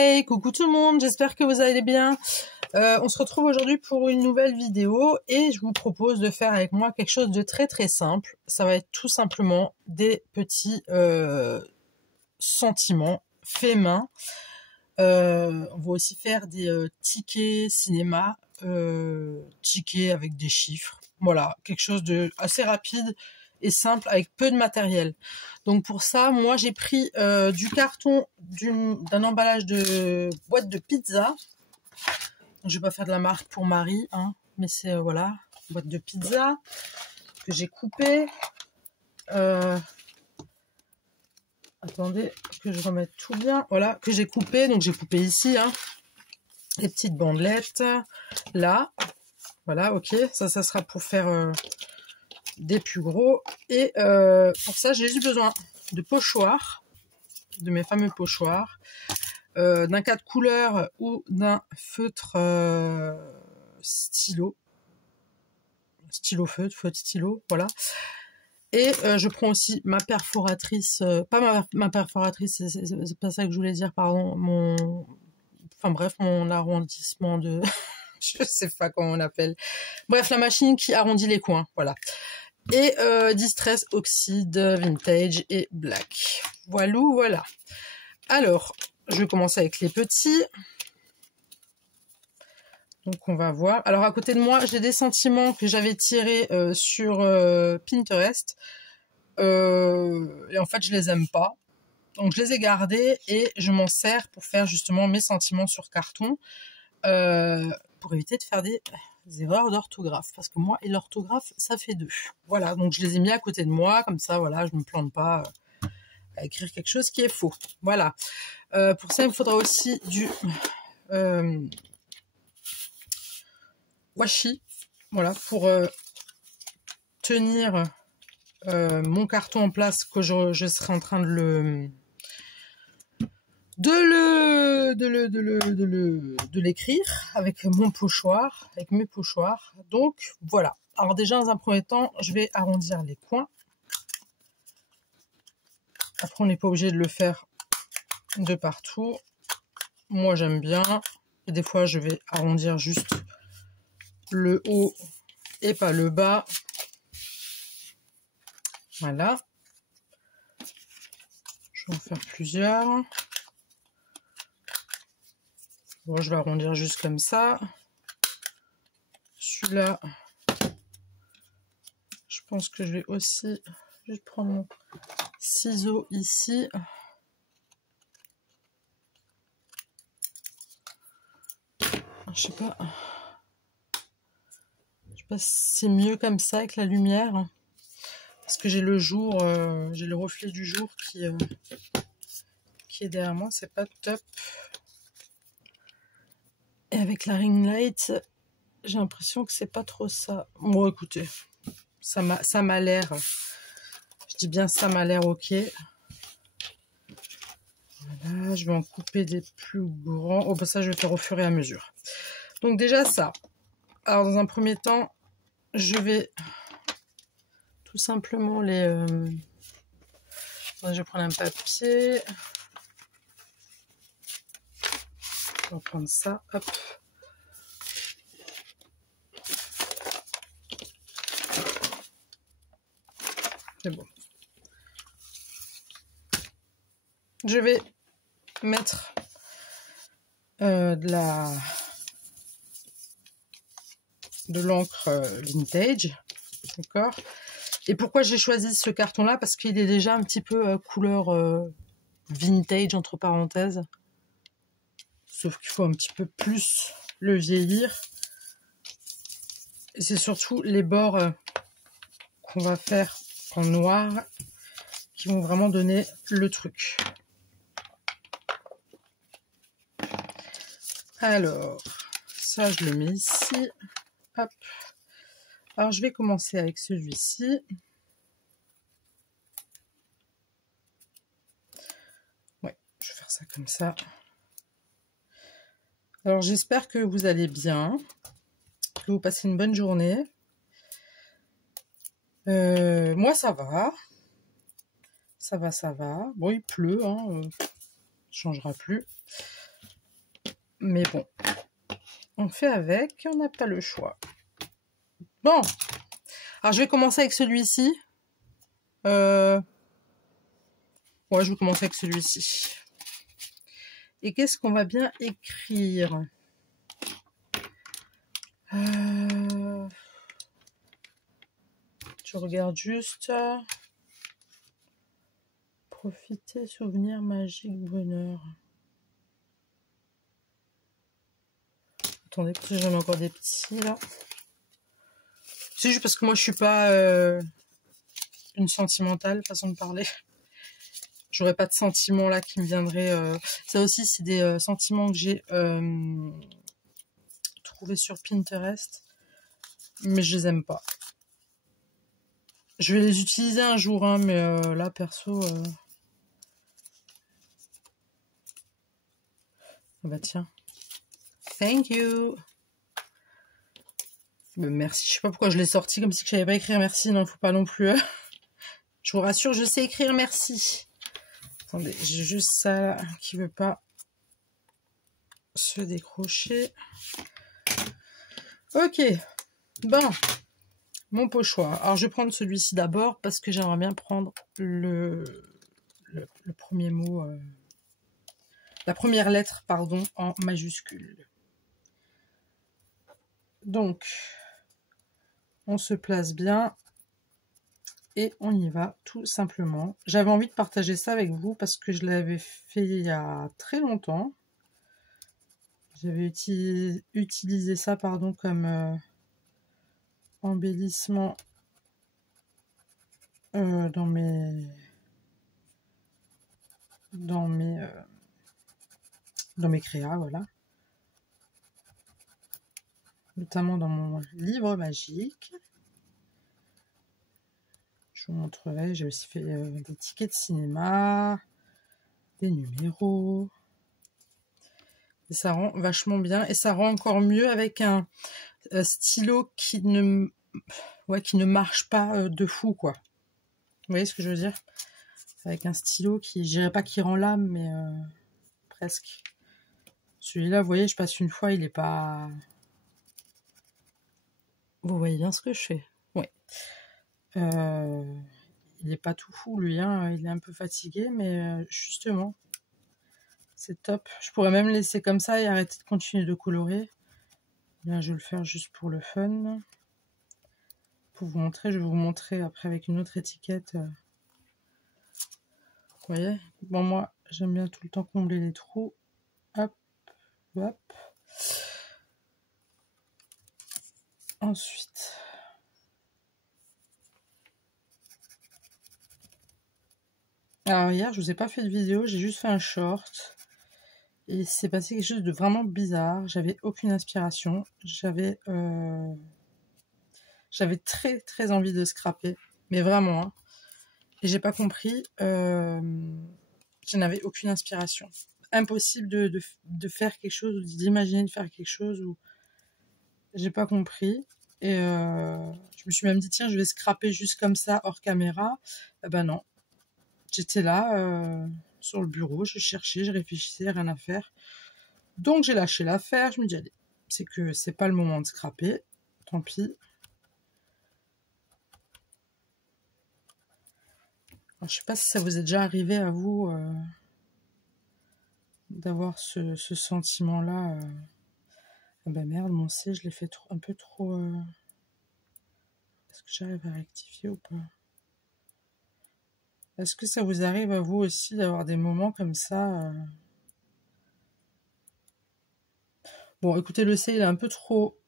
Hey, coucou tout le monde, j'espère que vous allez bien. On se retrouve aujourd'hui pour une nouvelle vidéo et je vous propose de faire avec moi quelque chose de très très simple. Ça va être tout simplement des petits sentiments faits main. On va aussi faire des tickets cinéma, tickets avec des chiffres. Voilà, quelque chose de assez rapide et simple avec peu de matériel. Donc pour ça, moi j'ai pris du carton d'un emballage de boîte de pizza. Je vais pas faire de la marque pour Marie, hein, mais c'est voilà, boîte de pizza que j'ai coupée. Attendez que je remette tout bien. Voilà, que j'ai coupé. Donc j'ai coupé ici, hein, les petites bandelettes là. Voilà, ok. Ça sera pour faire des plus gros. Et pour ça, j'ai juste besoin de pochoirs, de mes fameux pochoirs, d'un cas de couleur ou d'un feutre stylo feutre stylo, voilà. Et je prends aussi ma perforatrice, pas ma perforatrice, c'est pas ça que je voulais dire, pardon, enfin bref, mon arrondissement de, je sais pas comment on appelle, bref, la machine qui arrondit les coins, voilà. Et Distress Oxide Vintage et Black. Voilà. Alors, je vais commencer avec les petits. Donc on va voir. Alors à côté de moi, j'ai des sentiments que j'avais tirés sur Pinterest. Et en fait, je les aime pas. Donc je les ai gardés et je m'en sers pour faire justement mes sentiments sur carton. Pour éviter de faire des erreurs d'orthographe. Parce que moi et l'orthographe, ça fait deux. Voilà, donc je les ai mis à côté de moi. Comme ça, voilà, je me plante pas à écrire quelque chose qui est faux. Voilà. Pour ça, il me faudra aussi du washi, voilà, pour tenir mon carton en place, que je serai en train de l'écrire avec mon pochoir, avec mes pochoirs. Donc voilà. Alors déjà, dans un premier temps, je vais arrondir les coins. Après, on n'est pas obligé de le faire de partout. Moi, j'aime bien. Et des fois, je vais arrondir juste le haut et pas le bas. Voilà. Je vais en faire plusieurs. Bon, je vais arrondir juste comme ça. Celui-là, je pense que je vais aussi juste prendre mon ciseau ici. Je sais pas si c'est mieux comme ça avec la lumière. Parce que j'ai le jour, j'ai le reflet du jour qui est derrière moi, c'est pas top. Et avec la ring light, j'ai l'impression que c'est pas trop ça. Bon, écoutez, ça m'a l'air, je dis bien ça m'a l'air ok. Voilà, je vais en couper des plus grands. Oh, bah ça, je vais faire au fur et à mesure. Donc déjà ça. Alors dans un premier temps, je vais tout simplement les... Je vais prendre un papier. Je vais prendre ça, hop. C'est bon. Je vais mettre de l'encre vintage, d'accord. Et pourquoi j'ai choisi ce carton là? Parce qu'il est déjà un petit peu couleur vintage entre parenthèses, sauf qu'il faut un petit peu plus le vieillir. Et c'est surtout les bords qu'on va faire en noir qui vont vraiment donner le truc. Alors ça, je le mets ici, hop. Alors je vais commencer avec celui-ci. Ouais, je vais faire ça comme ça. Alors j'espère que vous allez bien, que vous passez une bonne journée. Moi ça va. Ça va. Bon, il pleut, hein, ça changera plus. Mais bon, on fait avec, on n'a pas le choix. Bon, alors je vais commencer avec celui-ci. Ouais, je vais commencer avec celui-ci. Et qu'est-ce qu'on va bien écrire? Je regarde juste. Profiter, souvenir magique, bonheur. Attendez, parce que j'en ai encore des petits là. C'est juste parce que moi je suis pas une sentimentale, façon de parler. J'aurais pas de sentiments là qui me viendraient. Ça aussi, c'est des sentiments que j'ai trouvés sur Pinterest. Mais je les aime pas. Je vais les utiliser un jour, hein, mais là, perso... Ah bah tiens. Thank you. Mais merci, je sais pas pourquoi je l'ai sorti comme si je savais pas écrire merci. Non, faut pas non plus. Je vous rassure, je sais écrire merci. Attendez, j'ai juste ça là, qui veut pas se décrocher. Ok. Bon. Mon pochoir. Alors, je vais prendre celui-ci d'abord parce que j'aimerais bien prendre le premier mot, la première lettre, pardon, en majuscule. Donc, on se place bien et on y va tout simplement. J'avais envie de partager ça avec vous parce que je l'avais fait il y a très longtemps. J'avais utilisé ça, pardon, comme embellissement dans mes créas, voilà. Notamment dans mon livre magique. Je vous montrerai, j'ai aussi fait des tickets de cinéma, des numéros. Et ça rend vachement bien. Et ça rend encore mieux avec un stylo qui ne marche pas de fou, quoi. Vous voyez ce que je veux dire? Avec un stylo qui, je dirais pas qui rend l'âme, mais presque. Celui-là, vous voyez, je passe une fois, il est pas... Vous voyez bien ce que je fais? Oui. Il n'est pas tout fou, lui, hein. Il est un peu fatigué, mais justement, c'est top. Je pourrais même laisser comme ça et arrêter de continuer de colorer. Là, je vais le faire juste pour le fun. Pour vous montrer, je vais vous montrer après avec une autre étiquette. Vous voyez? Bon, moi, j'aime bien tout le temps combler les trous. Hop, hop. Ensuite... Alors hier, je vous ai pas fait de vidéo, j'ai juste fait un short. Et c'est passé quelque chose de vraiment bizarre. J'avais aucune inspiration. J'avais très très envie de scraper. Mais vraiment. Hein. Et j'ai pas compris. Je n'avais aucune inspiration. Impossible de faire quelque chose, ou d'imaginer de faire quelque chose. Ou j'ai pas compris. Et je me suis même dit, tiens, je vais scraper juste comme ça, hors caméra. Eh ben non. J'étais là, sur le bureau, je cherchais, je réfléchissais, rien à faire. Donc j'ai lâché l'affaire, je me dis, allez, c'est que c'est pas le moment de scraper, tant pis. Alors, je sais pas si ça vous est déjà arrivé à vous d'avoir ce sentiment-là. Ah ben merde, mon C, je l'ai fait un peu trop... Est-ce que j'arrive à rectifier ou pas? Est-ce que ça vous arrive à vous aussi d'avoir des moments comme ça Bon, écoutez, le C, il est un peu trop...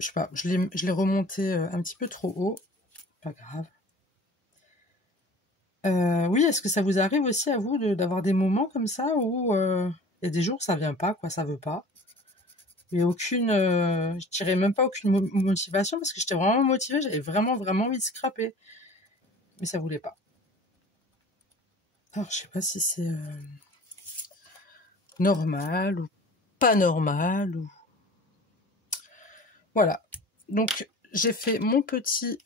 Je sais pas, je l'ai remonté un petit peu trop haut. Pas grave. Oui, est-ce que ça vous arrive aussi à vous d'avoir des moments comme ça où il y a des jours ça vient pas, quoi, ça veut pas. Il y a aucune, je dirais même pas aucune motivation parce que j'étais vraiment motivée, j'avais vraiment envie de scraper, mais ça voulait pas. Alors je sais pas si c'est normal ou pas normal ou voilà. Donc j'ai fait mon petit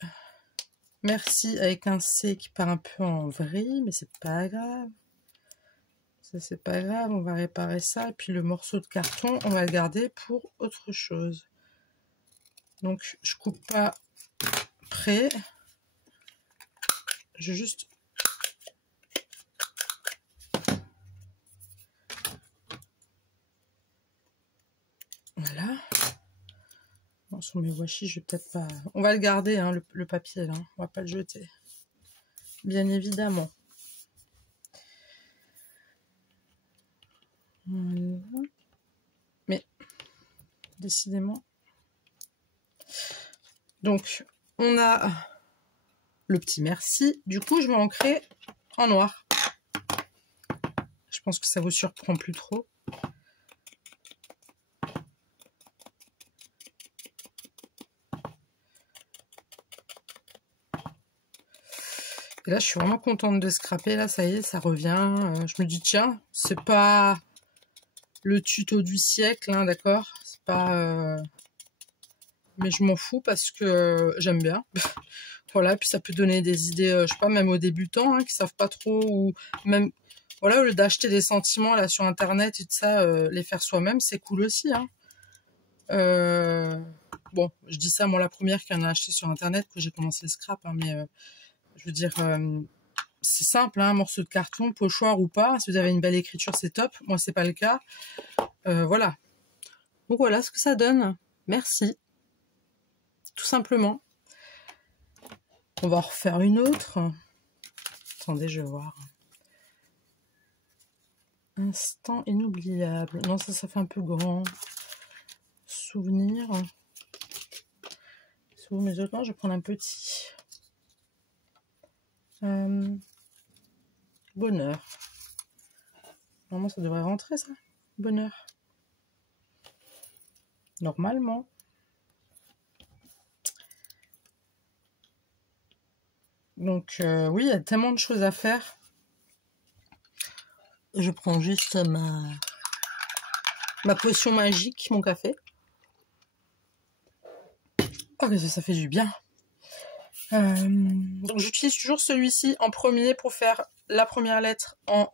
merci avec un C qui part un peu en vrille, mais c'est pas grave. Ça, c'est pas grave, on va réparer ça. Et puis le morceau de carton, on va le garder pour autre chose. Donc, je coupe pas près. Je juste... Voilà. Bon, sur mes washi, je vais peut-être pas... On va le garder, hein, le papier, là. On va pas le jeter. Bien évidemment. Voilà. Mais, décidément... Donc, on a le petit merci. Du coup, je vais ancrer en noir. Je pense que ça vous surprend plus trop. Et là, je suis vraiment contente de scraper. Là, ça y est, ça revient. Je me dis, tiens, c'est pas le tuto du siècle, hein, d'accord? C'est pas... Mais je m'en fous parce que j'aime bien. Voilà, puis ça peut donner des idées, je sais pas, même aux débutants hein, qui savent pas trop, ou même, voilà, au lieu d'acheter des sentiments là sur internet et tout ça, les faire soi-même, c'est cool aussi. Hein. Bon, je dis ça, moi la première qui en a acheté sur internet, que j'ai commencé le scrap, hein, mais je veux dire, c'est simple, hein, morceau de carton, pochoir ou pas, si vous avez une belle écriture, c'est top. Moi, c'est pas le cas. Voilà. Donc voilà ce que ça donne. Merci. Tout simplement. On va en refaire une autre. Attendez, je vais voir. Instant inoubliable. Non, ça fait un peu grand. Souvenir. Sous mes autres, non, je vais prendre un petit. Bonheur. Normalement, ça devrait rentrer, ça. Bonheur. Normalement. Donc, oui, il y a tellement de choses à faire. Je prends juste ma potion magique, mon café. Oh, que ça fait du bien. Donc, j'utilise toujours celui-ci en premier pour faire la première lettre en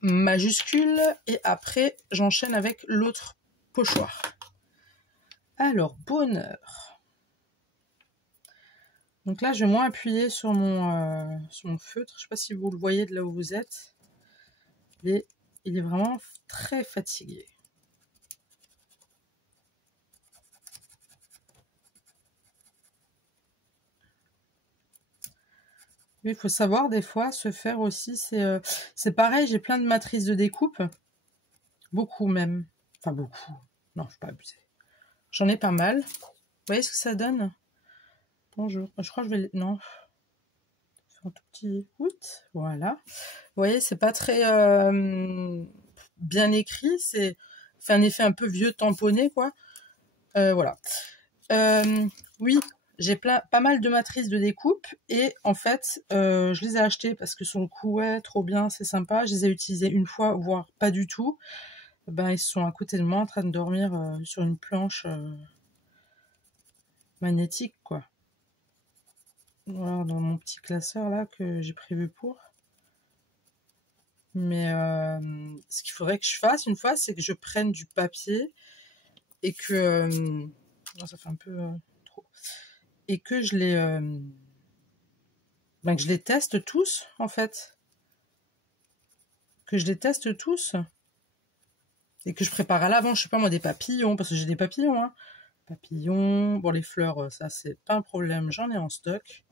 majuscule. Et après, j'enchaîne avec l'autre pochoir. Alors, bonheur. Donc là, je vais moins appuyer sur mon feutre. Je ne sais pas si vous le voyez de là où vous êtes. Il est vraiment très fatigué. Il faut savoir, des fois, se faire aussi, c'est pareil, j'ai plein de matrices de découpe. Beaucoup même. Enfin, beaucoup. Non, je ne vais pas abuser. J'en ai pas mal. Vous voyez ce que ça donne? Bonjour. Je crois que je vais... Non. Un tout petit out, voilà. Vous voyez, c'est pas très bien écrit, c'est fait un effet un peu vieux tamponné, quoi. Voilà. Oui, j'ai pas mal de matrices de découpe et en fait, je les ai achetées parce que sur le coup, ouais, trop bien, c'est sympa. Je les ai utilisées une fois, voire pas du tout. Ben, ils sont à côté de moi en train de dormir sur une planche magnétique, quoi. Voilà, dans mon petit classeur là que j'ai prévu pour. Mais ce qu'il faudrait que je fasse une fois, c'est que je prenne du papier et que... non, ça fait un peu trop. Et que je les teste tous, en fait. Que je les teste tous. Et que je prépare à l'avant, je sais pas moi, des papillons, parce que j'ai des papillons, hein. Papillons, bon les fleurs, ça c'est pas un problème, j'en ai en stock.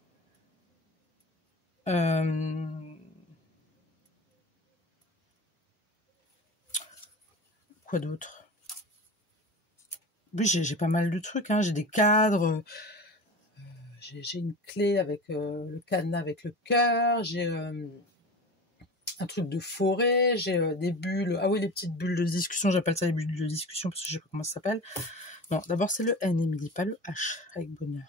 Quoi d'autre? Oui, j'ai pas mal de trucs, hein. J'ai des cadres, j'ai une clé avec le cadenas avec le cœur, j'ai un truc de forêt, j'ai des bulles, ah oui, les petites bulles de discussion, j'appelle ça les bulles de discussion parce que je sais pas comment ça s'appelle. Non, d'abord c'est le N, Émilie, pas le H, avec bonheur.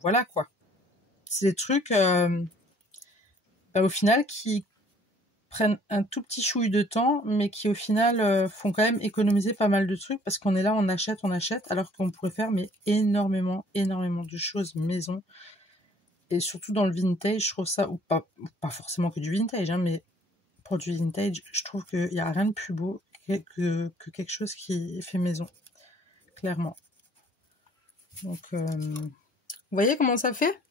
Voilà quoi. C'est des trucs, au final, qui prennent un tout petit chouille de temps, mais qui au final font quand même économiser pas mal de trucs, parce qu'on est là, on achète, alors qu'on pourrait faire mais énormément de choses maison. Et surtout dans le vintage, je trouve ça, ou pas forcément que du vintage, hein, mais pour du vintage, je trouve qu'il n'y a rien de plus beau que quelque chose qui est fait maison, clairement. Donc, vous voyez comment ça fait?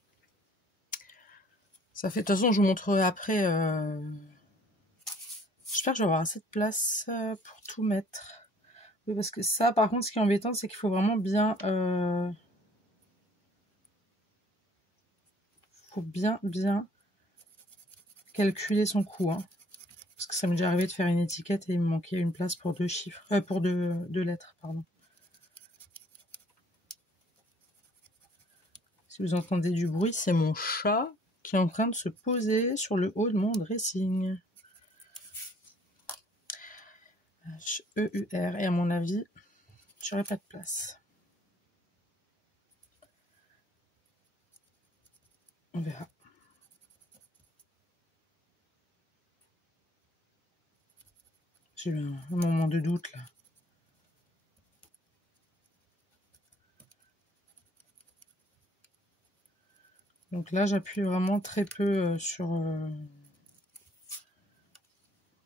Ça fait, de toute façon, je vous montrerai après. J'espère que je vais avoir assez de place pour tout mettre. Oui, parce que ça, par contre, ce qui est embêtant, c'est qu'il faut vraiment bien... faut bien calculer son coût. Hein. Parce que ça m'est déjà arrivé de faire une étiquette et il me manquait une place pour deux chiffres. Pour deux lettres, pardon. Si vous entendez du bruit, c'est mon chat qui est en train de se poser sur le haut de mon dressing. H-E-U-R. Et à mon avis, j'aurai pas de place. On verra. J'ai eu un moment de doute là. Donc là, j'appuie vraiment très peu sur... vous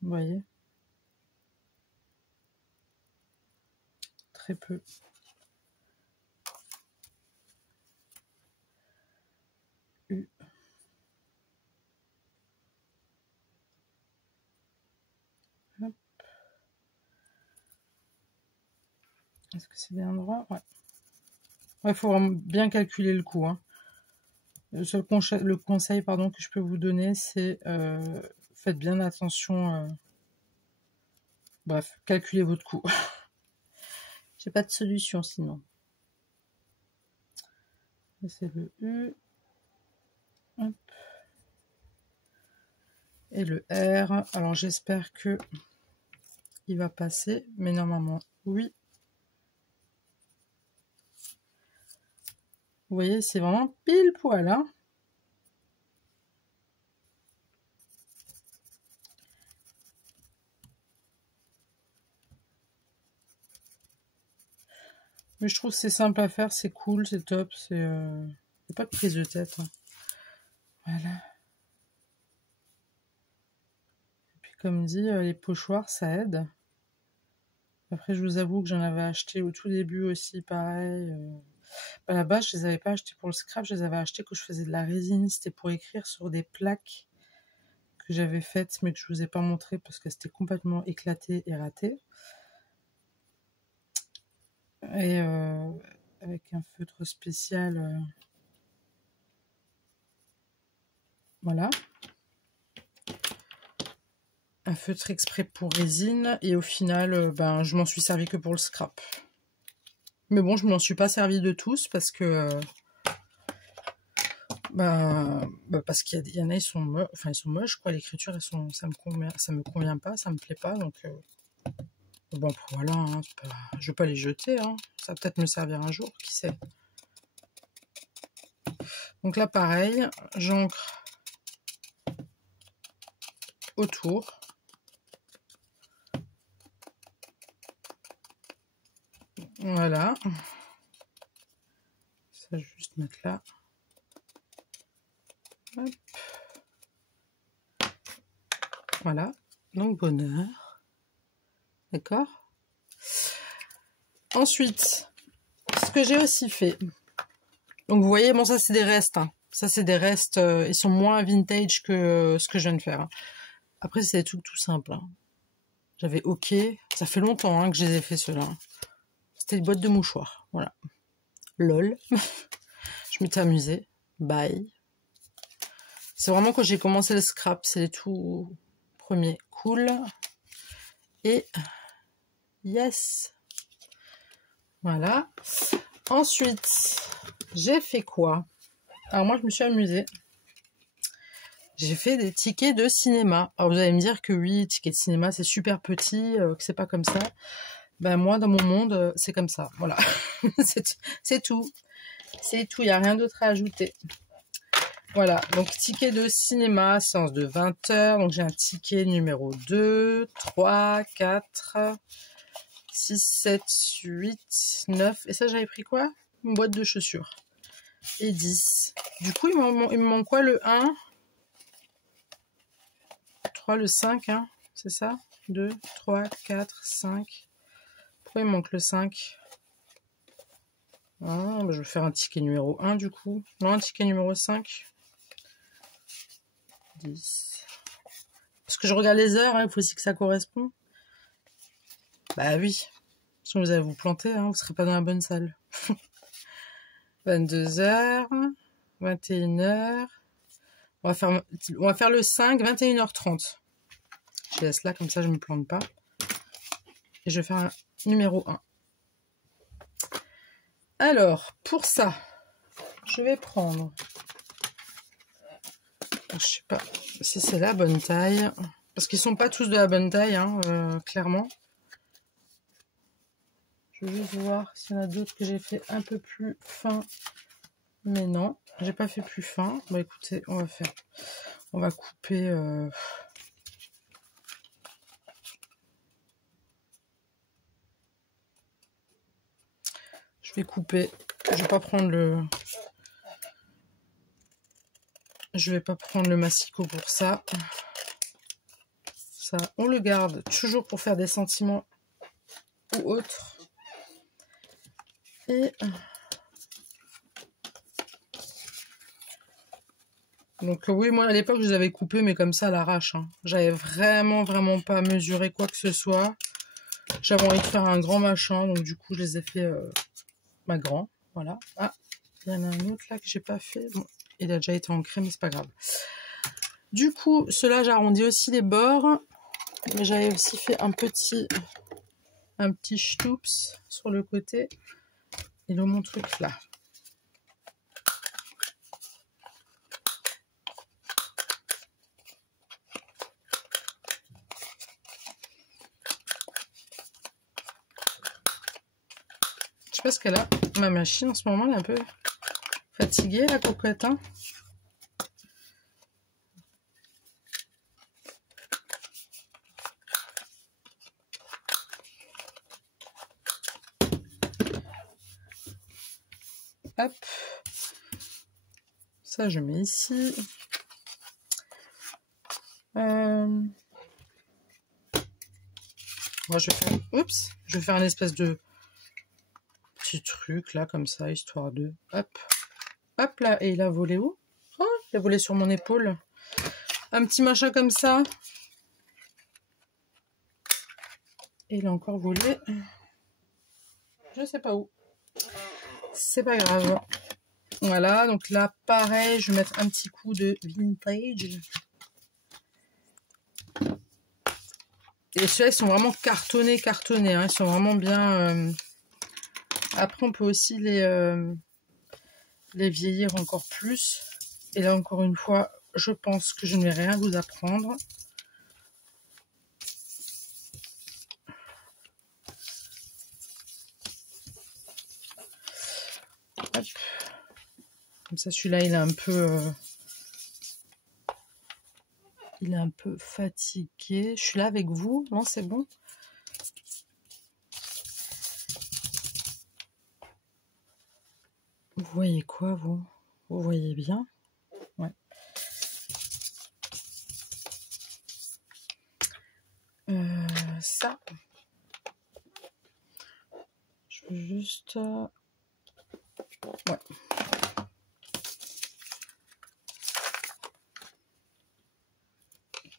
voyez? Très peu. U. Hop. Est-ce que c'est bien droit? Ouais. Il faut vraiment bien calculer le coût. Hein. Le seul conseil pardon, que je peux vous donner, c'est faites bien attention. Bref, calculez votre coût. J'ai pas de solution sinon. C'est le U. Hop. Et le R. Alors j'espère que il va passer, mais normalement oui. Vous voyez, c'est vraiment pile poil. Hein. Mais je trouve que c'est simple à faire, c'est cool, c'est top, c'est pas de prise de tête. Hein. Voilà. Et puis comme dit, les pochoirs, ça aide. Après, je vous avoue que j'en avais acheté au tout début aussi, pareil. À la base, je les avais pas achetés pour le scrap, je les avais achetés quand je faisais de la résine. C'était pour écrire sur des plaques que j'avais faites, mais que je vous ai pas montré parce que c'était complètement éclaté et raté. Et avec un feutre spécial. Voilà. Un feutre exprès pour résine. Et au final, ben, je m'en suis servi que pour le scrap. Mais bon, je ne m'en suis pas servi de tous parce que... parce qu'il y en a, ils sont moches, quoi. L'écriture, ça me convient pas, ça me plaît pas. Donc, bon, voilà, hein, je vais pas les jeter. Hein. Ça va peut-être me servir un jour, qui sait. Donc là, pareil, j'ancre autour. Voilà. Ça, je vais juste mettre là. Hop. Voilà. Donc, bonheur. D'accord. Ensuite, ce que j'ai aussi fait. Donc, vous voyez, bon, ça, c'est des restes. Hein. Ça, c'est des restes. Ils sont moins vintage que ce que je viens de faire. Hein. Après, c'est des trucs tout simples. Hein. J'avais OK. Ça fait longtemps hein, que je les ai fait, ceux-là. C'était des boîtes de mouchoirs. Voilà. LOL. Je m'étais amusée. Bye. C'est vraiment quand j'ai commencé le scrap. C'est les tout premiers. Cool. Et yes. Voilà. Ensuite, j'ai fait quoi? Alors moi, je me suis amusée. J'ai fait des tickets de cinéma. Alors vous allez me dire que oui, tickets de cinéma, c'est super petit, que c'est pas comme ça. Ben moi, dans mon monde, c'est comme ça. Voilà. C'est tout. C'est tout, il n'y a rien d'autre à ajouter. Voilà, donc ticket de cinéma, séance de 20 h. Donc j'ai un ticket numéro 2, 3, 4, 6, 7, 8, 9. Et ça, j'avais pris quoi? Une boîte de chaussures. et 10. Du coup, il me manque quoi? Le 1, 3, le 5, hein, c'est ça? 2, 3, 4, 5. Pourquoi il me manque le 5? Ah, bah je vais faire un ticket numéro 1 du coup. Non, un ticket numéro 5. 10. Parce que je regarde les heures, hein, il faut aussi que ça corresponde. Bah oui. Sinon vous allez vous planter, hein, vous ne serez pas dans la bonne salle. 22h, 21h. On va faire le 5, 21h30. Je laisse là, comme ça je ne me plante pas. Et je vais faire un numéro 1. Alors, pour ça, je vais prendre... Je sais pas si c'est la bonne taille. Parce qu'ils sont pas tous de la bonne taille, hein, clairement. Je vais juste voir s'il y en a d'autres que j'ai fait un peu plus fin. Mais non, j'ai pas fait plus fin. Bon, écoutez, on va couper... Je vais couper. Je vais pas prendre le... Je vais pas prendre le massicot pour ça. Ça, on le garde toujours pour faire des sentiments ou autres. Et... Donc oui, moi à l'époque je les avais coupés, mais comme ça à l'arrache. Hein. J'avais vraiment pas mesuré quoi que ce soit. J'avais envie de faire un grand machin, donc du coup je les ai fait grand. Voilà. Ah, il y en a un autre là que j'ai pas fait. Bon, il a déjà été ancré, mais c'est pas grave. Du coup, ceux-là j'arrondis aussi les bords. Mais j'avais aussi fait un petit stoups sur le côté. Et là mon truc là. Je sais pas ce qu'elle a. Ma machine en ce moment elle est un peu fatiguée la cocotte. Hein. Hop. Ça je mets ici. Moi je vais faire un espèce de petit truc là comme ça, histoire de hop là. Et il a volé où? Oh, il a volé sur mon épaule. Un petit machin comme ça. Et il a encore volé. Je sais pas où. C'est pas grave. Voilà, donc là pareil, je vais mettre un petit coup de vintage. Et ceux-là, ils sont vraiment cartonnés. Hein. Ils sont vraiment bien... Après, on peut aussi les vieillir encore plus. Et là, encore une fois, je pense que je ne vais rien vous apprendre. Hop. Comme ça, celui-là, il est un peu... il est un peu fatigué. Je suis là avec vous. Non, c'est bon. Vous voyez quoi, vous? Vous voyez bien? Ouais. Ça. Je veux juste... Ouais.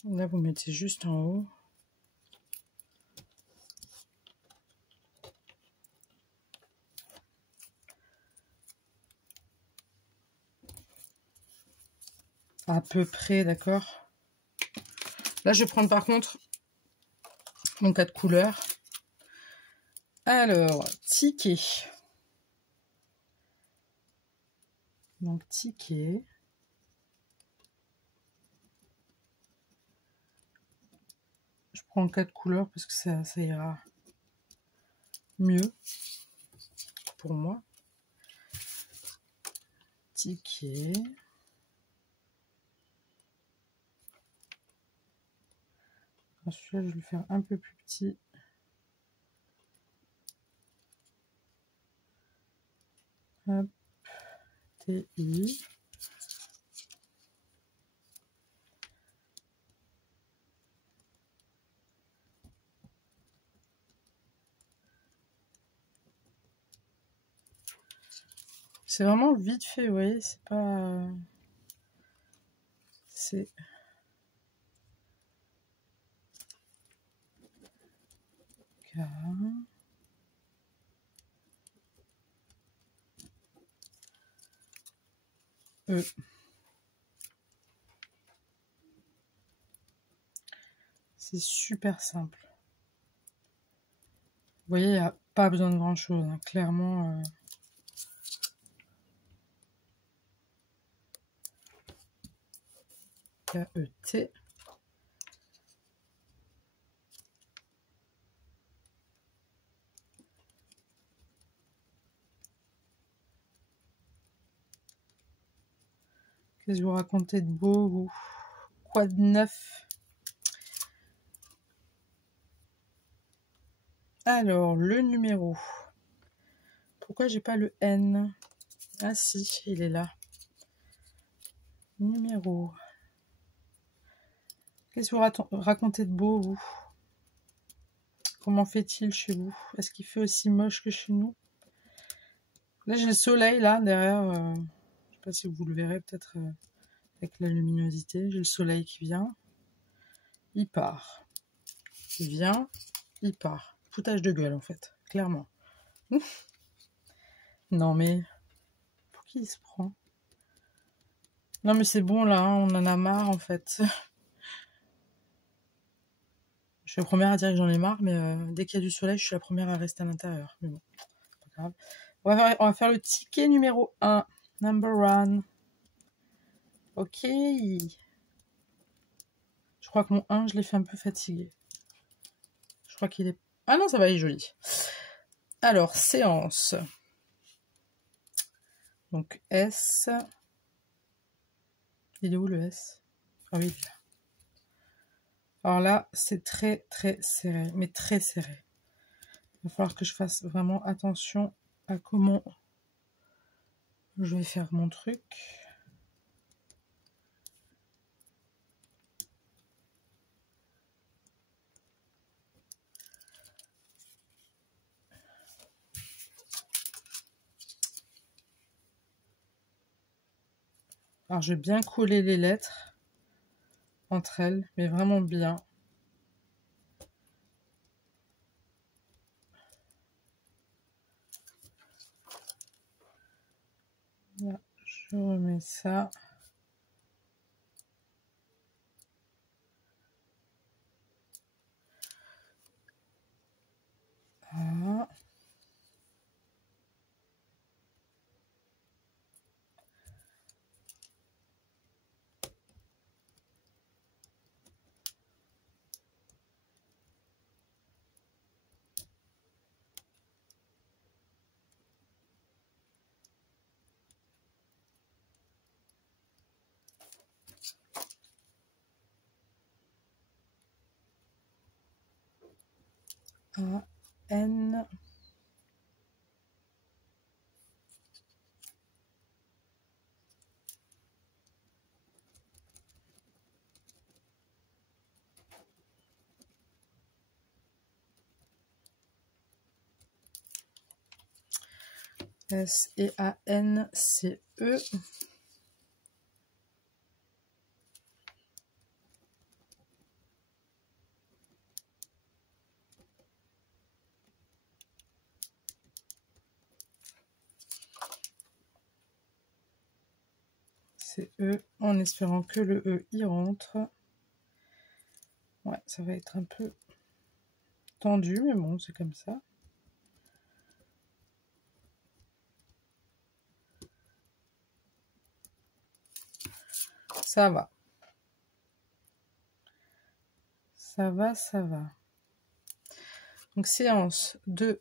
Là, vous mettez juste en haut. À peu près, d'accord. Là, je vais prendre par contre mon 4 couleurs. Alors, ticket. Donc, ticket. Je prends 4 couleurs parce que ça ira mieux pour moi. Ticket. Ensuite, je vais le faire un peu plus petit. Hop. TI. C'est vraiment vite fait, vous voyez, c'est pas... C'est... K... E. C'est super simple. Vous voyez, il n'y a pas besoin de grand chose, hein. Clairement. K-E-T. Qu'est-ce que vous racontez de beau, vous? Quoi de neuf? Alors, le numéro. Pourquoi j'ai pas le N? Ah si, il est là. Numéro. Qu'est-ce que vous racontez de beau, vous? Comment fait-il chez vous? Est-ce qu'il fait aussi moche que chez nous? Là, j'ai le soleil, là, derrière. Je sais pas si vous le verrez, peut-être avec la luminosité. J'ai le soleil qui vient. Il part. Il vient. Il part. Foutage de gueule, en fait. Clairement. Non, mais... Pour qui il se prend? Non, mais c'est bon, là. Hein, on en a marre, en fait. Je suis la première à dire que j'en ai marre, mais dès qu'il y a du soleil, je suis la première à rester à l'intérieur. Mais bon, pas grave. On va faire le ticket numéro 1. Number 1. Ok. Je crois que mon 1, je l'ai fait un peu fatigué. Je crois qu'il est... Ah non, ça va, il est joli. Alors, séance. Donc, S. Il est où le S? Ah oui, là. Alors là, c'est très, très serré. Mais très serré. Il va falloir que je fasse vraiment attention à comment je vais faire mon truc. Alors, je vais bien coller les lettres entre elles, mais vraiment bien. Là, je remets ça. Voilà. A, N. S et A N C E. C'est E, en espérant que le E y rentre. Ouais, ça va être un peu tendu, mais bon, c'est comme ça. Ça va. Ça va, ça va. Donc, séance 2.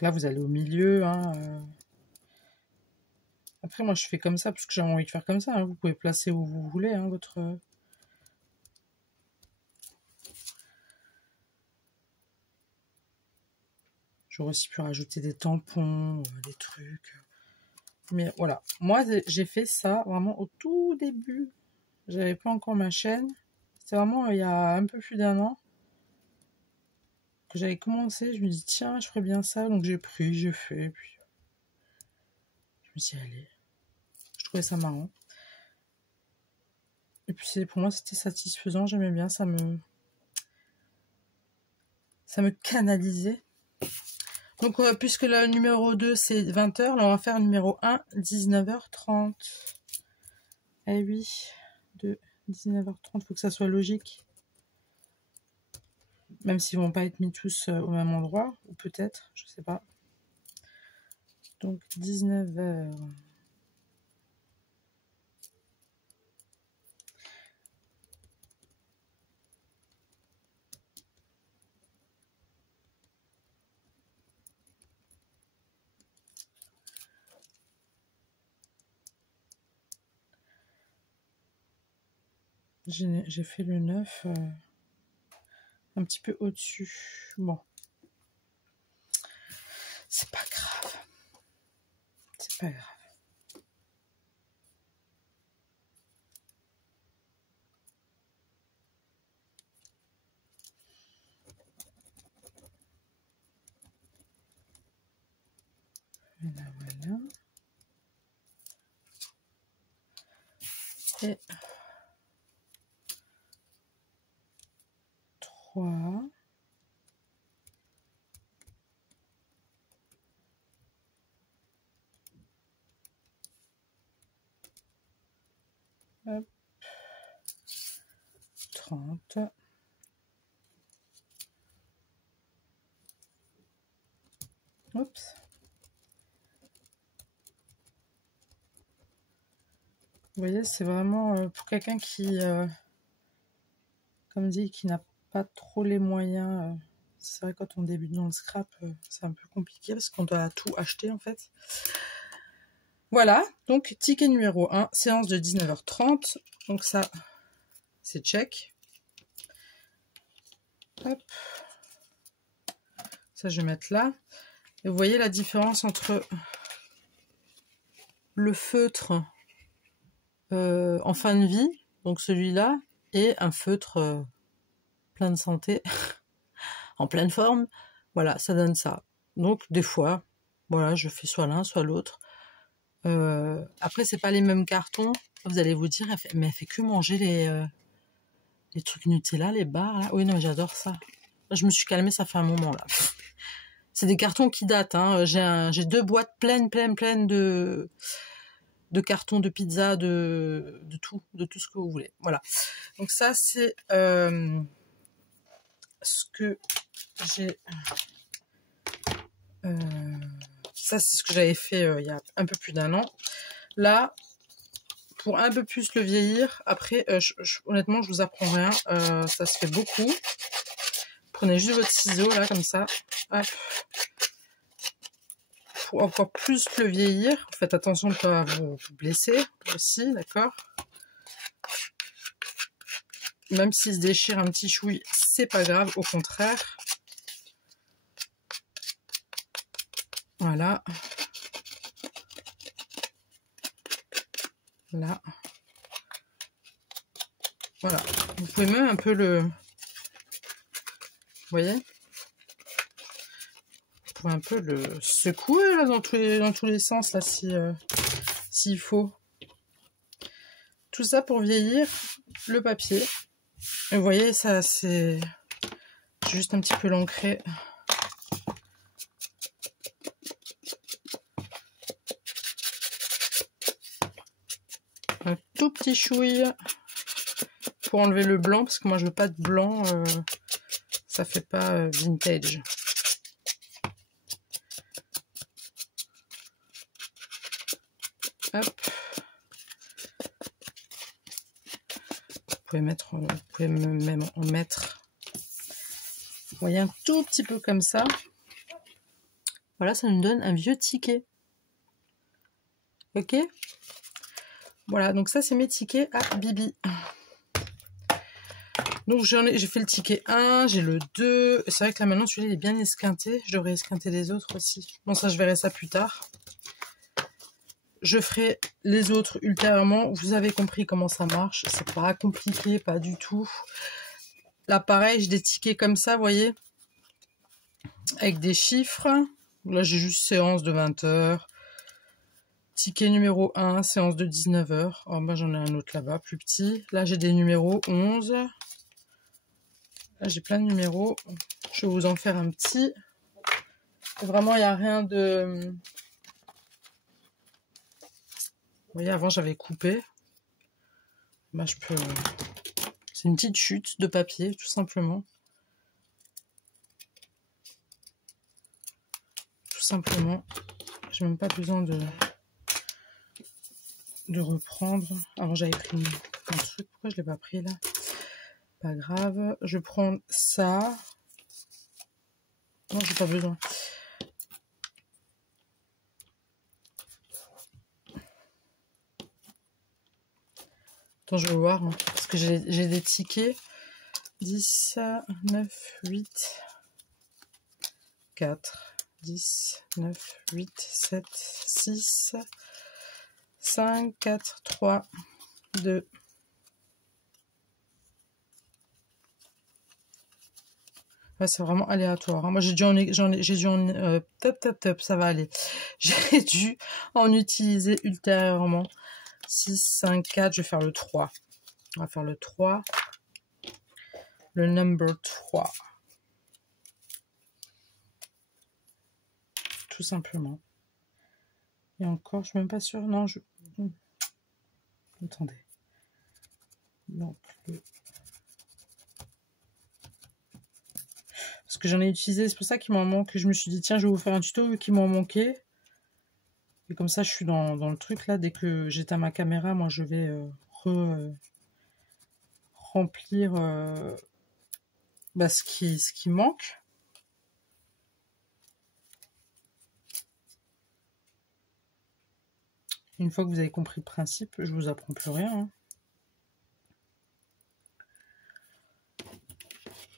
Là, vous allez au milieu. Hein, Après, moi, je fais comme ça parce que j'ai envie de faire comme ça. Hein. Vous pouvez placer où vous voulez votre... J'aurais aussi pu rajouter des tampons, des trucs. Mais voilà, moi j'ai fait ça vraiment au tout début. J'avais pas encore ma chaîne. C'était vraiment il y a un peu plus d'un an que j'avais commencé. Je me dis tiens, je ferais bien ça. Donc j'ai pris, j'ai fait. Puis je me suis allée. Je trouvais ça marrant. Et puis pour moi c'était satisfaisant. J'aimais bien, ça me canalisait. Donc puisque le numéro 2 c'est 20h, là on va faire le numéro 1, 19h30. Eh oui, de 19h30, faut que ça soit logique. Même s'ils vont pas être mis tous au même endroit, ou peut-être, je sais pas. Donc 19h. J'ai fait le 9 un petit peu au-dessus. Bon. C'est pas grave. C'est pas grave. Voilà, voilà. Et 3. Hop. 30. Oups. Vous voyez, c'est vraiment pour quelqu'un qui, comme dit, qui n'a pas trop les moyens. C'est vrai, quand on débute dans le scrap, c'est un peu compliqué parce qu'on doit tout acheter en fait. Voilà, donc ticket numéro 1, séance de 19h30. Donc ça, c'est check. Hop. Ça, je vais mettre là. Et vous voyez la différence entre le feutre en fin de vie, donc celui-là, et un feutre plein de santé, en pleine forme. Voilà, ça donne ça. Donc des fois, voilà, je fais soit l'un, soit l'autre. Après, c'est pas les mêmes cartons. Vous allez vous dire, mais elle fait que manger les trucs Nutella, les barres, là. Oui, non, j'adore ça. Je me suis calmée, ça fait un moment, là. C'est des cartons qui datent, hein. J'ai 2 boîtes pleines de cartons de pizza, de tout ce que vous voulez. Voilà. Donc ça, c'est ce que j'ai... ça, c'est ce que j'avais fait il y a un peu plus d'un an. Là, pour un peu plus le vieillir, après, honnêtement, je vous apprends rien. Ça se fait beaucoup. Prenez juste votre ciseau, là, comme ça. Hop. Pour encore plus le vieillir, faites attention de ne pas vous blesser aussi, d'accord? Même s'il se déchire un petit chouï, c'est pas grave, au contraire. Voilà. Là. Voilà. Vous pouvez même un peu le... Vous voyez? Vous pouvez un peu le secouer là, dans tous les sens, là, s'il faut. Tout ça pour vieillir le papier. Et vous voyez, ça, c'est juste un petit peu l'ancrer. Un tout petit chouï pour enlever le blanc, parce que moi je veux pas de blanc, ça fait pas vintage. Hop. Vous pouvez même en mettre, vous voyez, un tout petit peu comme ça. Voilà, ça nous donne un vieux ticket. Ok? Voilà, donc ça c'est mes tickets à Bibi. Donc j'ai fait le ticket 1, j'ai le 2. C'est vrai que là maintenant celui-là il est bien esquinté. Je devrais esquinter les autres aussi. Bon ça je verrai ça plus tard. Je ferai les autres ultérieurement. Vous avez compris comment ça marche. C'est pas compliqué, pas du tout. Là pareil, j'ai des tickets comme ça, vous voyez. Avec des chiffres. Là j'ai juste séance de 20 h. Ticket numéro 1, séance de 19 h. Oh moi j'en ai un autre là-bas, plus petit. Là j'ai des numéros 11. Là j'ai plein de numéros. Je vais vous en faire un petit. Vraiment il n'y a rien de... Vous voyez, avant j'avais coupé. Bah, je peux... C'est une petite chute de papier, tout simplement. Tout simplement. J'ai même pas besoin de reprendre. Avant j'avais pris un truc. Pourquoi je l'ai pas pris là? Pas grave. Je prends ça. Non, j'ai pas besoin. Attends, je vais voir. Hein, parce que j'ai des tickets. 10, 9, 8, 4, 10, 9, 8, 7, 6, 5, 4, 3, 2. Ouais, c'est vraiment aléatoire. Hein. Moi, j'ai dû top, ça va aller. J'ai dû en utiliser ultérieurement. 6, 5, 4, je vais faire le 3. On va faire le 3. Le number 3. Tout simplement. Et encore, je suis même pas sûre. Non, je... Attendez. Donc, parce que j'en ai utilisé, c'est pour ça qu'il m'en manque. Je me suis dit, tiens, je vais vous faire un tuto vu qu'il m'en manquait. Et comme ça, je suis dans le truc là. Dès que j'éteins ma caméra, moi, je vais remplir ce qui manque. Une fois que vous avez compris le principe, je vous apprends plus rien. Hein.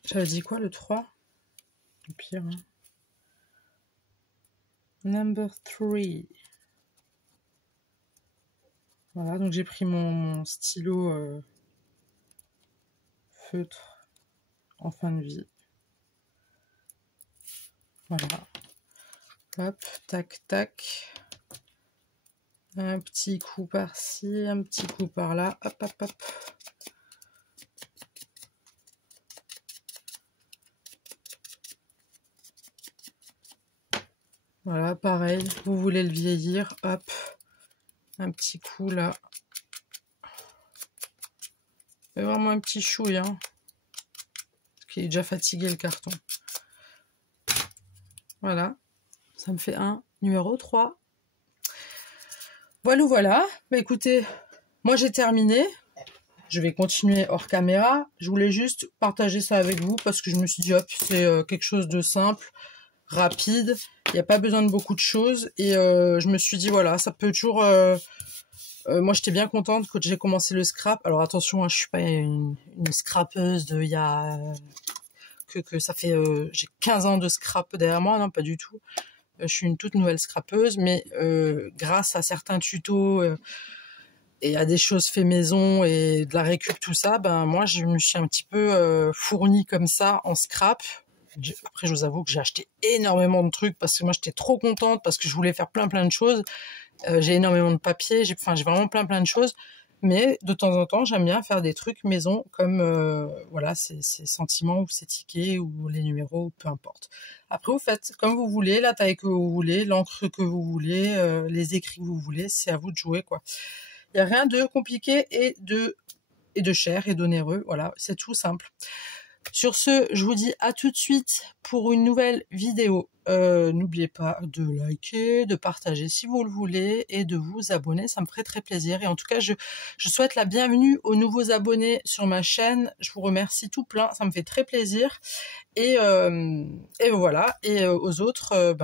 J'avais dit quoi, le 3? Le pire. Hein. Number 3. Voilà, donc j'ai pris mon stylo feutre en fin de vie. Voilà. Hop, tac, tac. Un petit coup par-ci, un petit coup par-là. Hop, hop, hop. Voilà, pareil. Vous voulez le vieillir. Hop. Un petit coup là. Et vraiment un petit chouille. Hein, parce qu'il est déjà fatigué le carton. Voilà. Ça me fait un numéro 3. Voilà. Bah écoutez, moi j'ai terminé. Je vais continuer hors caméra. Je voulais juste partager ça avec vous parce que je me suis dit, hop, c'est quelque chose de simple, rapide. Il n'y a pas besoin de beaucoup de choses. Et je me suis dit, voilà, ça peut toujours... moi, j'étais bien contente quand j'ai commencé le scrap. Alors attention, hein, je suis pas une scrapeuse de... que ça fait... j'ai 15 ans de scrap derrière moi. Non, pas du tout. Je suis une toute nouvelle scrapeuse. Mais grâce à certains tutos... et à des choses fait maison et de la récup, tout ça, ben moi je me suis un petit peu fournie comme ça en scrap. Après je vous avoue que j'ai acheté énormément de trucs parce que moi j'étais trop contente parce que je voulais faire plein de choses. J'ai énormément de papier, j'ai vraiment plein de choses. Mais de temps en temps j'aime bien faire des trucs maison comme voilà ces sentiments ou ces tickets ou les numéros, peu importe. Après vous faites comme vous voulez, la taille que vous voulez, l'encre que vous voulez, les écrits que vous voulez, c'est à vous de jouer quoi. Il n'y a rien de compliqué et de cher et d'onéreux. Voilà, c'est tout simple. Sur ce, je vous dis à tout de suite pour une nouvelle vidéo. N'oubliez pas de liker, de partager si vous le voulez et de vous abonner. Ça me ferait très plaisir. Et en tout cas, je souhaite la bienvenue aux nouveaux abonnés sur ma chaîne. Je vous remercie tout plein. Ça me fait très plaisir. Et voilà. Et aux autres,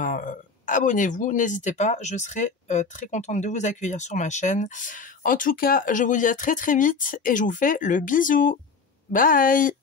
abonnez-vous, n'hésitez pas, je serai très contente de vous accueillir sur ma chaîne. En tout cas, je vous dis à très vite et je vous fais le bisou. Bye!